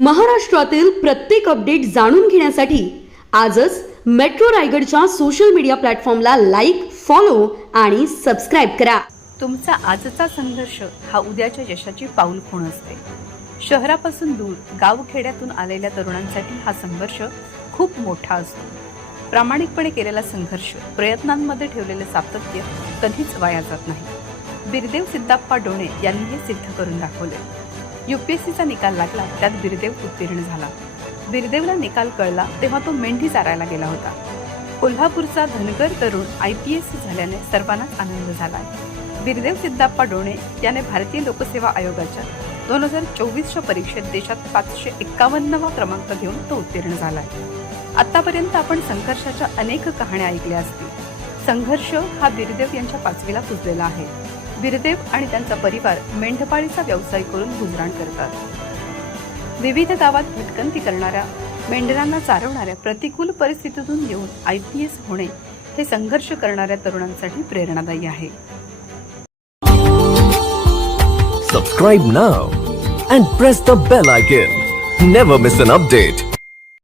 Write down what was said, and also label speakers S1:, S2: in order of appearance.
S1: महाराष्ट्रातील प्रत्येक अपडेट जाणून घेण्यासाठी आजच मेट्रो रायगडच्या सोशल मीडिया प्लॅटफॉर्मला लाईक फॉलो आणि सबस्क्राईब करा.
S2: तुमचा आजचा संघर्ष हा उद्याच्या यशाची पाऊल खूण असते? शहरापासून दूर गावखेड्यातून आलेल्या तरुणांसाठी हा संघर्ष खूप मोठा असतो. प्रामाणिकपणे केलेला संघर्ष प्रयत्नांमध्ये ठेवलेले सातत्य कधीच वाया जात नाही. बिरदेव सिद्धाप्पा डोणे यांनी हे सिद्ध करून दाखवले. यू पी एस सीचा निकाल लागला त्यात बिरदेव उत्तीर्ण झाला. बिरदेवला निकाल कळला तेव्हा तो मेंढी चारायला गेला होता. कोल्हापूरचा धनगर तरुण आय पी एस झाल्याने सर्वांनाच आनंद झाला. बिरदेव सिद्धाप्पा डोणे याने भारतीय लोकसेवा आयोगाच्या दोन हजार चोवीसच्या परीक्षेत देशात पाचशे एक्कावन्नवा क्रमांक घेऊन तो उत्तीर्ण झालाय. आतापर्यंत आपण संघर्षाच्या अनेक कहाण्या ऐकल्या असतील. संघर्ष हा बिरदेव यांच्या पाचवीला पुजलेला आहे. बिरदेव आणि त्यांचा परिवार मेंढपाळीचा व्यवसाय करून गुजराण करतात. विविध गावात भटकंती करणाऱ्या मेंढरांना चारवणाऱ्या प्रतिकूल परिस्थितीतून येऊन आय पी एस होणे हे संघर्ष करणाऱ्या तरुणांसाठी प्रेरणादायी आहे.
S3: Subscribe now and press the bell icon never miss an update